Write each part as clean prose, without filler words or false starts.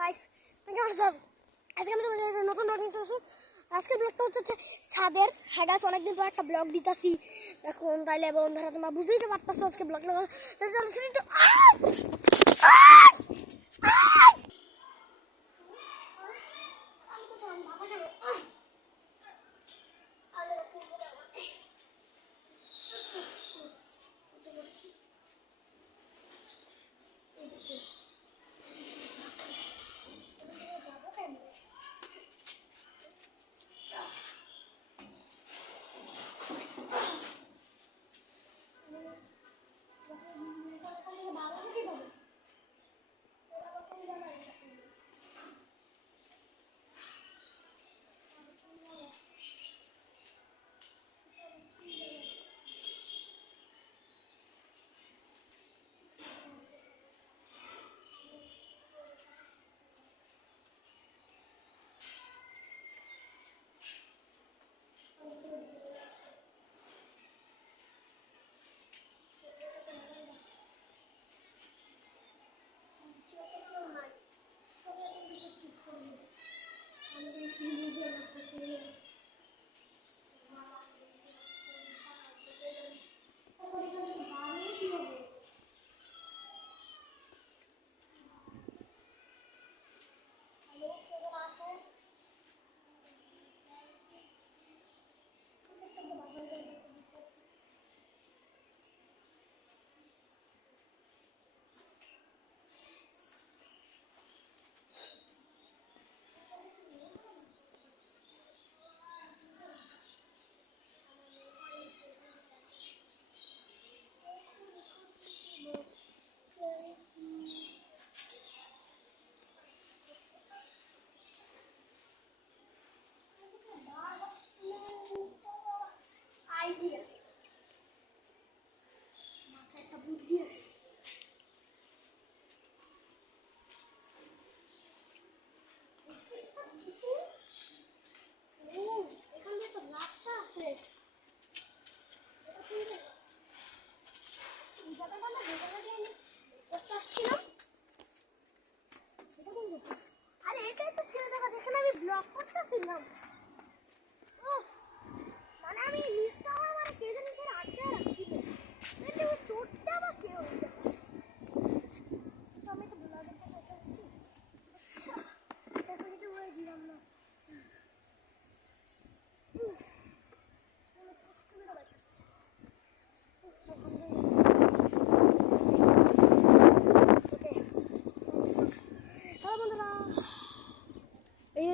Guys, আজকে আমি তোমাদের নতুন ব্লগ নিয়ে চলেছি। আজকের ব্লগটা হচ্ছে ছাদের। হ্যাঁ গাইস, অনেকদিন পর একটা ব্লগ দিতেছি এখন, তাইলে বন্ধুরা তোমরা বুঝতেই তো পারতেছো আজকে ব্লগটা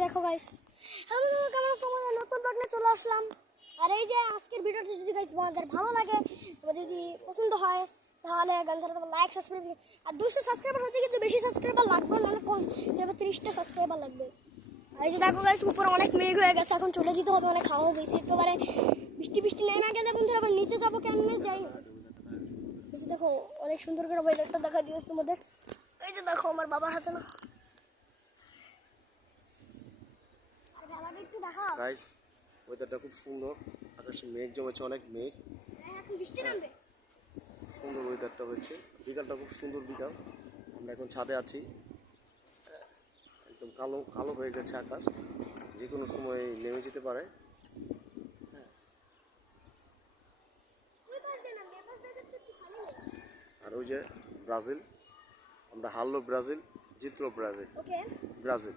দেখো গাইস। হ্যালো বন্ধুরা, কেমন আছো? তোমাদের নতুন ব্লগ নিয়ে চলে আসলাম। আর এই যে আজকের ভিডিওটি যদি গাইস তোমাদের ভালো লাগে, যদি পছন্দ হয়, তাহলে গানটা তোমার লাইক সাবস্ক্রাইব আর 200 সাবস্ক্রাইবার হতে কিন্তু বেশি সাবস্ক্রাইবার লাগবে না, কম যাবে 30টা সাবস্ক্রাইবার লাগবে। আর এই যে দেখো গাইস, উপরে অনেক মেঘ হয়ে গেছে, এখন চলে যেতে হবে, অনেক খাওয়া গেছে একেবারে। বৃষ্টি নেই না গেলে বন্ধুরা আবার নিচে যাবো, কেমনে যাই না। এই যে দেখো অনেক সুন্দর করে ওয়েদারটা দেখা দিয়েছে তোমাদের। এই যে দেখো আমার বাবার হাতে না গাইস, ওয়েদারটা খুব সুন্দর, আকাশে মেঘ জমেছে, অনেক মেঘ, সুন্দর ওয়েদারটা হয়েছে। বিকালটা খুব সুন্দর বিকাল। আমরা এখন ছাদে আছি, একদম কালো কালো হয়ে গেছে আকাশ, যে কোনো সময় নেমে যেতে পারে। আর ওই যে ব্রাজিল, আমরা হারলো ব্রাজিল, জিতলো ব্রাজিল। ব্রাজিল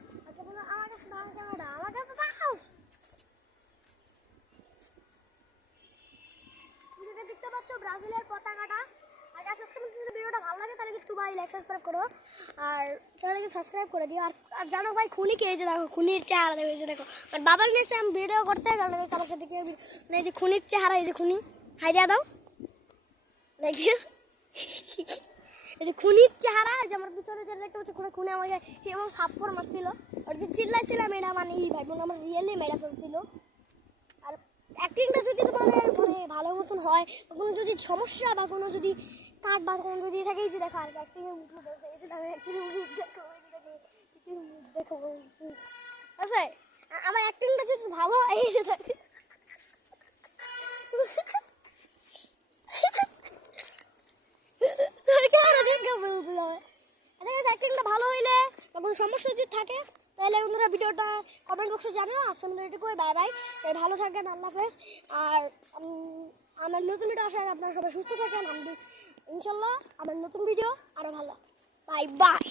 দেখতে পাচ্ছ ব্রাজিলের পতাকাটা। আর আজকে যদি ভিডিওটা ভালো লাগে তাহলে কিন্তু ভাই লাইক সাবস্ক্রাইব করো, আর চ্যানেলকে সাবস্ক্রাইব করে দিও। আর জানো ভাই, খুনিকে এই যে দেখো, খুনির চেহারা দেখো, দেখো আর বাবার নিয়ে আমি ভিডিও করতে কারণ আমার সাথে কেউ মানে এই যে খুনির চেহারা, এই যে খুনি হাই দিয়া দাও দেখিও, এই যে খুনির চেহারা, এই যে আমার পিছনে যেটা দেখতে পাচ্ছি, খুনি আমাকে এবং সাপড় মারছিল, আর যে চিল্লাইছিলাম এটা মানে ভাই বোন আমার রিয়েলি মেরা ফেলছিল। আর অ্যাক্টিংটা যদি তোমাদের মানে ভালো মতন হয়, কোনো যদি সমস্যা বা কোনো যদি কাট বা কোনো যদি থাকে, এই যে দেখো আর অ্যাক্টিংয়ের মুখ দেখো, এই যে দেখো অ্যাক্টিংয়ের মুখ দেখো, দেখো আচ্ছা আমার অ্যাক্টিংটা যদি ভালো, এই যে থাকে আচ্ছা অ্যাক্টিংটা ভালো হইলে বা কোনো সমস্যা যদি থাকে তাহলে বন্ধুরা ভিডিওটা কমেন্ট বক্সে জানিও। আসলে বন্ধুরা এটুকু, বাই বাই, ভালো থাকেন, আল্লাহ হাফেজ। আর আমার নতুন ভিডিও আসার আপনারা সবাই সুস্থ থাকেন। ইনশাল্লাহ আমার নতুন ভিডিও আরও ভালো। Bye bye.